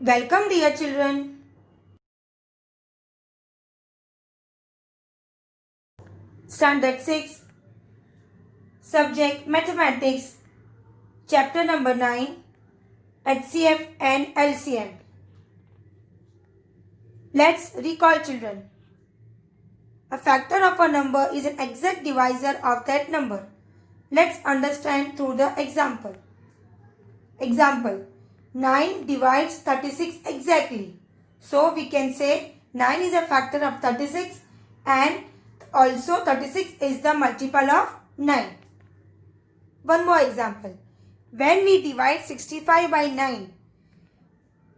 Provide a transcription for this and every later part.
Welcome, dear children. Standard 6, Subject Mathematics, Chapter number 9, HCF and LCM. Let's recall, children. A factor of a number is an exact divisor of that number. Let's understand through the example. Example, 9 divides 36 exactly. So we can say 9 is a factor of 36 and also 36 is the multiple of 9. One more example. When we divide 65 by 9,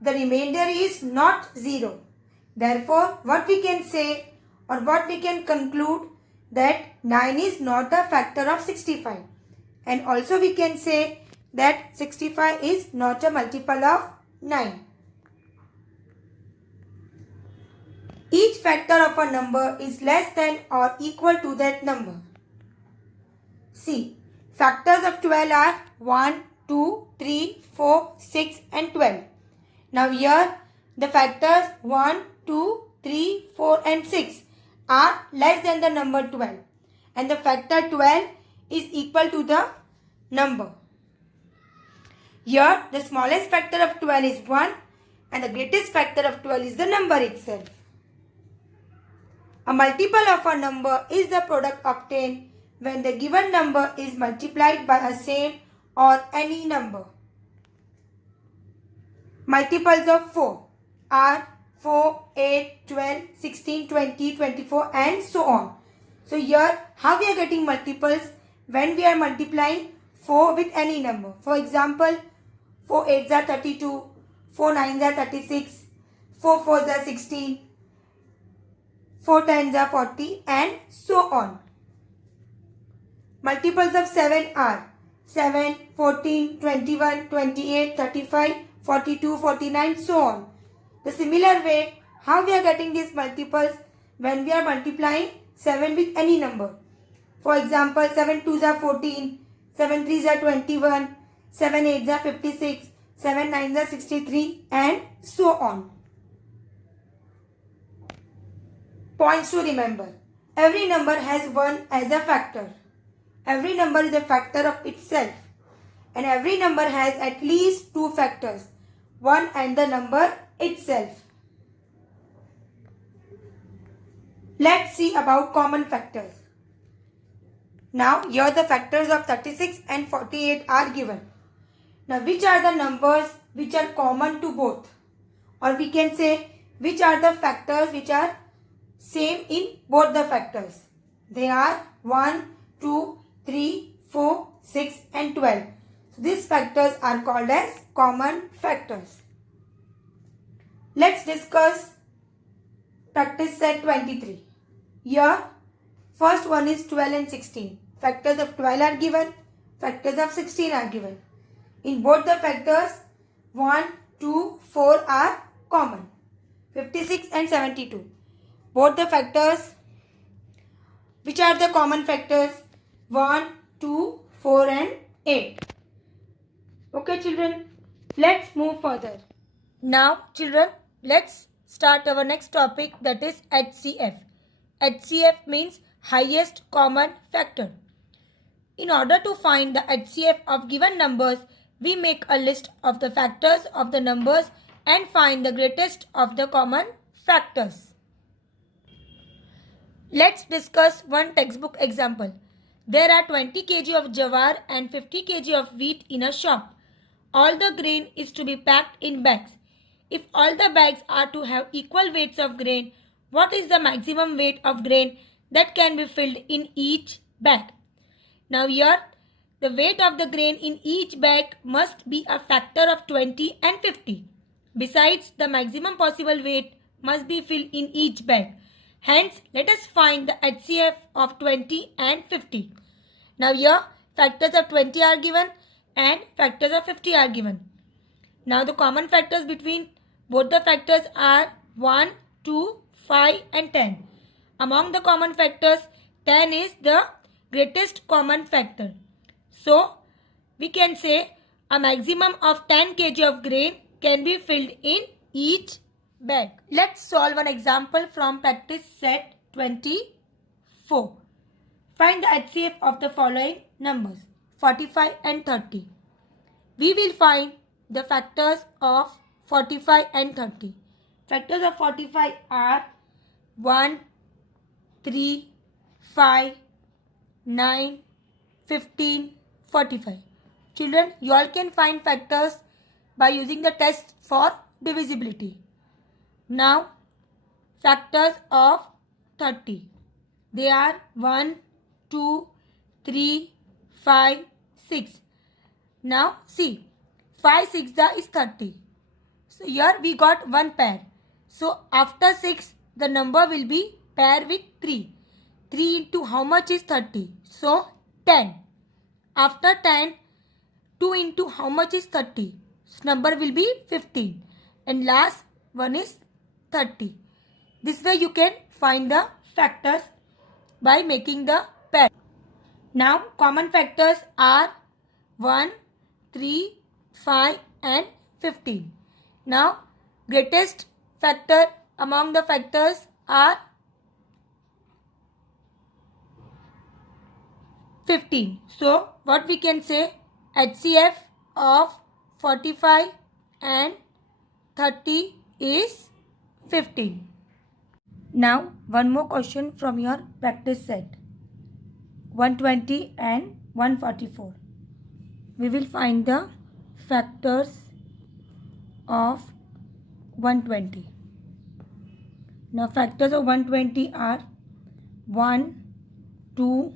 the remainder is not 0. Therefore, what we can say or what we can conclude that 9 is not a factor of 65. And also we can say that 65 is not a multiple of 9. Each factor of a number is less than or equal to that number. See, factors of 12 are 1, 2, 3, 4, 6 and 12. Now here the factors 1, 2, 3, 4 and 6 are less than the number 12. And the factor 12 is equal to the number. Here the smallest factor of 12 is 1 and the greatest factor of 12 is the number itself. A multiple of a number is the product obtained when the given number is multiplied by a same or any number. Multiples of 4 are 4, 8, 12, 16, 20, 24 and so on. So here how we are getting multiples when we are multiplying 4 with any number. For example, 4 8s are 32, 4 9s are 36, 4 4s are 16, 4 10s are 40 and so on. Multiples of 7 are 7, 14, 21, 28, 35, 42, 49, so on. The similar way, how we are getting these multiples when we are multiplying 7 with any number. For example, 7 2s are 14, 7 3s are 21, 7 8s are 56, 7 9s are 63 and so on. Points to remember. Every number has 1 as a factor. Every number is a factor of itself. And every number has at least 2 factors. 1 and the number itself. Let's see about common factors. Now here the factors of 36 and 48 are given. Now which are the numbers which are common to both? Or we can say which are the factors which are same in both the factors. They are 1, 2, 3, 4, 6 and 12. So these factors are called as common factors. Let's discuss practice set 23. Here first one is 12 and 16. Factors of 12 are given. Factors of 16 are given. In both the factors 1, 2, 4 are common. 56 and 72. Both the factors, which are the common factors? 1, 2, 4 and 8. Okay children, let's move further. Now children, let's start our next topic, that is HCF. HCF means highest common factor. In order to find the HCF of given numbers, we make a list of the factors of the numbers and find the greatest of the common factors. Let's discuss one textbook example. There are 20 kg of jawar and 50 kg of wheat in a shop. All the grain is to be packed in bags. If all the bags are to have equal weights of grain, what is the maximum weight of grain that can be filled in each bag? Now here, the weight of the grain in each bag must be a factor of 20 and 50. Besides, the maximum possible weight must be filled in each bag. Hence, let us find the HCF of 20 and 50. Now here, factors of 20 are given and factors of 50 are given. Now the common factors between both the factors are 1, 2, 5 and 10. Among the common factors, 10 is the greatest common factor. So, we can say a maximum of 10 kg of grain can be filled in each bag. Let's solve an example from practice set 24. Find the HCF of the following numbers 45 and 30. We will find the factors of 45 and 30. Factors of 45 are 1, 3, 5, 9, 15, 45. Children, you all can find factors by using the test for divisibility. Now, factors of 30. They are 1, 2, 3, 5, 6. Now, see, 5 6 is 30. So, here we got one pair. So, after 6, the number will be pair with 3. 3 into how much is 30? So, 10. After 10, 2 into how much is 30? So, number will be 15. And last one is 30. This way you can find the factors by making the pair. Now, common factors are 1, 3, 5 and 15. Now, greatest factor among the factors are 15. So, what we can say? HCF of 45 and 30 is 15. Now, one more question from your practice set. 120 and 144. We will find the factors of 120. Now, factors of 120 are 1, 2,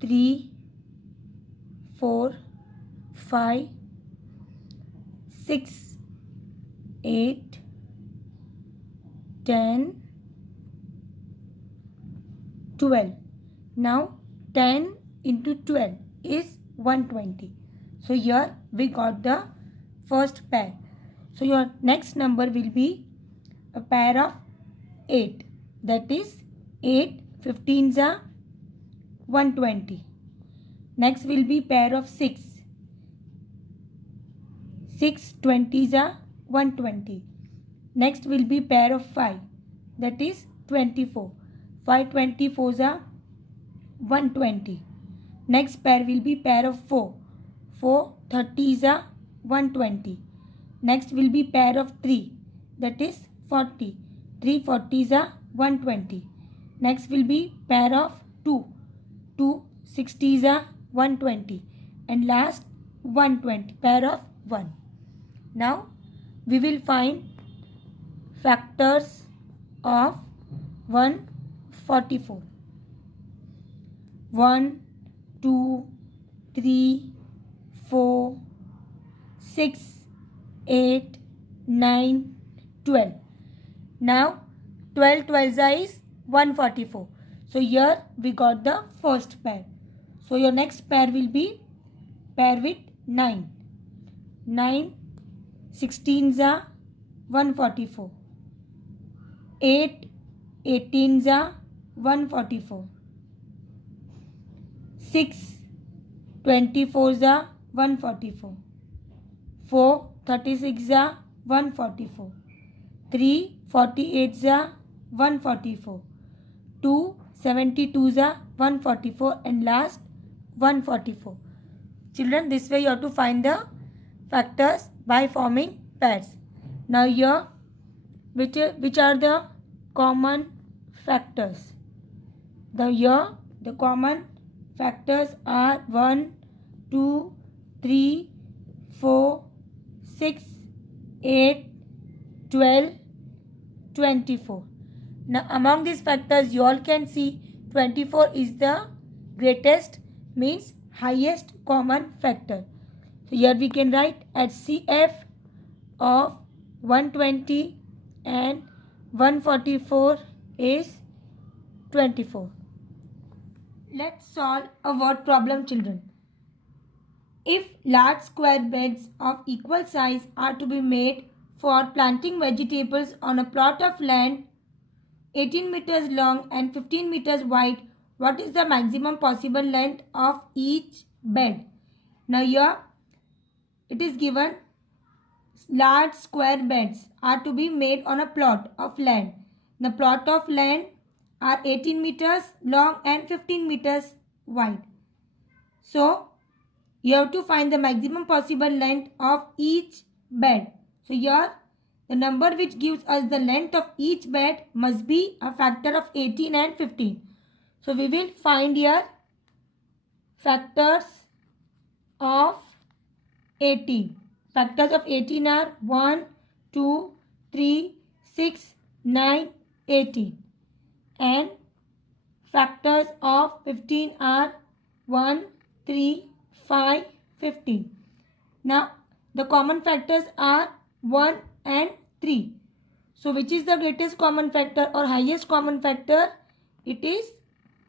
3, 4, 5, 6, 8, 10, 12. Now, 10 into 12 is 120. So, here we got the first pair. So, your next number will be a pair of 8. That is 8 15s are 120. Next will be pair of 6. 6 20s are 120. Next will be pair of 5. That is 24. 5 24s are 120. Next pair will be pair of 4. 4 30s are 120. Next will be pair of 3. That is 40. 3 40s are 120. Next will be pair of 2. 2 60s are 120. And last 120. Pair of 1. Now we will find factors of 144. 1, 2, 3, 4, 6, 8, 9, 12. Now 12 12s is 144. So here we got the first pair. So your next pair will be pair with 9. 9 16s are 144. 8 18s are 144. 6 24s are 144. 4 36s are 144. 3 48s are 144. 2 72s are 144 and last 144. Children, this way you have to find the factors by forming pairs. Now here, which are the common factors? The common factors are 1, 2, 3, 4, 6, 8, 12, 24. Now among these factors you all can see 24 is the greatest, means highest common factor. So here we can write HCF of 120 and 144 is 24. Let's solve a word problem, children. If large square beds of equal size are to be made for planting vegetables on a plot of land 18 meters long and 15 meters wide, what is the maximum possible length of each bed? Now here it is given large square beds are to be made on a plot of land. The plot of land are 18 meters long and 15 meters wide. So, you have to find the maximum possible length of each bed. So, here the number which gives us the length of each bed must be a factor of 18 and 15. So, we will find here factors of 18. Factors of 18 are 1, 2, 3, 6, 9, 18. And factors of 15 are 1, 3, 5, 15. Now, the common factors are 1 and 3. So, which is the greatest common factor or highest common factor? It is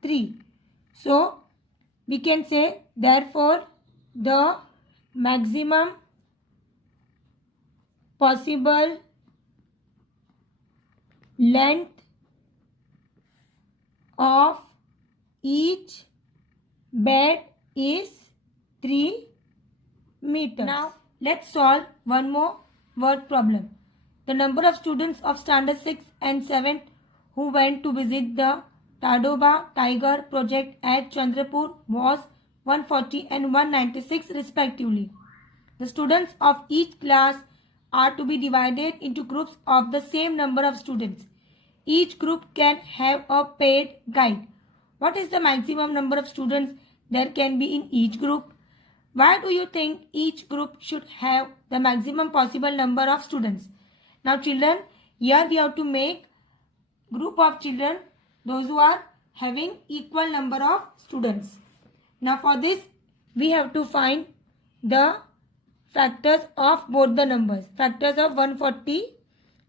3. So, we can say, therefore, the maximum possible length of each bed is 3 meters. Now, let's solve one more word problem. The number of students of standard 6 and 7 who went to visit the Tadoba Tiger project at Chandrapur was 140 and 196 respectively. The students of each class are to be divided into groups of the same number of students. Each group can have a paid guide. What is the maximum number of students there can be in each group? Why do you think each group should have the maximum possible number of students? Now children, here we have to make group of children, those who are having equal number of students. Now for this, we have to find the factors of both the numbers. Factors of 140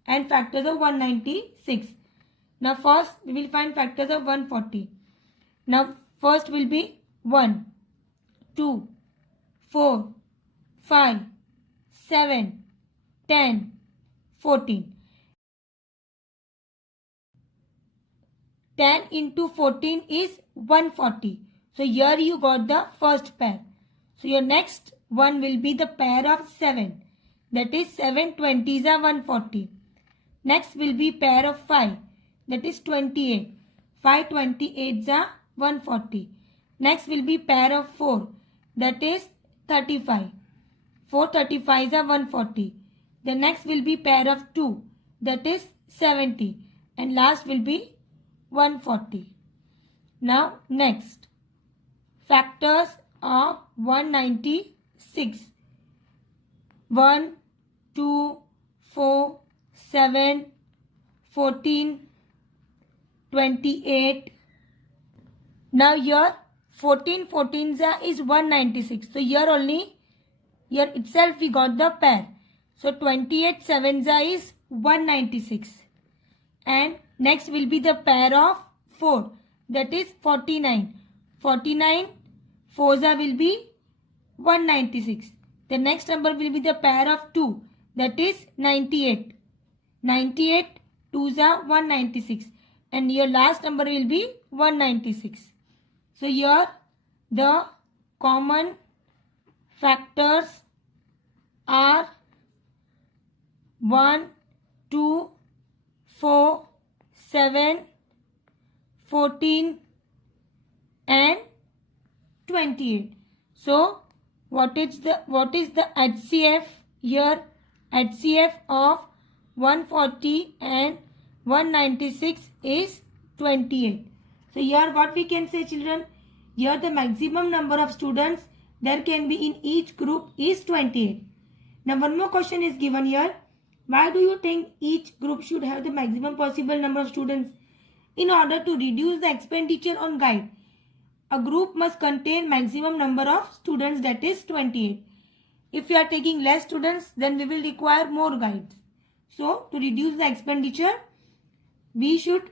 and factors of 196. Now first, we will find factors of 140. Now first will be 1, 2, 4, 5, 7, 10, 14. 10 into 14 is 140. So here you got the first pair. So your next one will be the pair of 7. That is 7 20s are 140. Next will be pair of 5. That is 28. 5 28s are 140. Next will be pair of 4. That is 35. 4 35s are 140. The next will be pair of 2. That is 70. And last will be 140. Now next. Factors of 196. 1, 2, 4, 7, 14, 28. Now here 14 14s is 196. So here only, here itself we got the pair. So 28 7s is 196. And next will be the pair of 4. That is 49. 49 4s will be 196. The next number will be the pair of 2. That is 98. 98 2s are 196. And your last number will be 196. So here the common factors are 1, 2, 4, 7, 14 and 28. So what is the HCF here? HCF of 140 and 196 is 28. So here what we can say children, here the maximum number of students there can be in each group is 28. Now one more question is given here. Why do you think each group should have the maximum possible number of students? In order to reduce the expenditure on guide, a group must contain maximum number of students, that is 28. If you are taking less students, then we will require more guides. So to reduce the expenditure, we should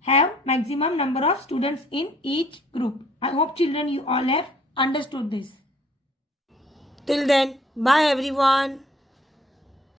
have maximum number of students in each group. I hope children you all have understood this. Till then, bye everyone.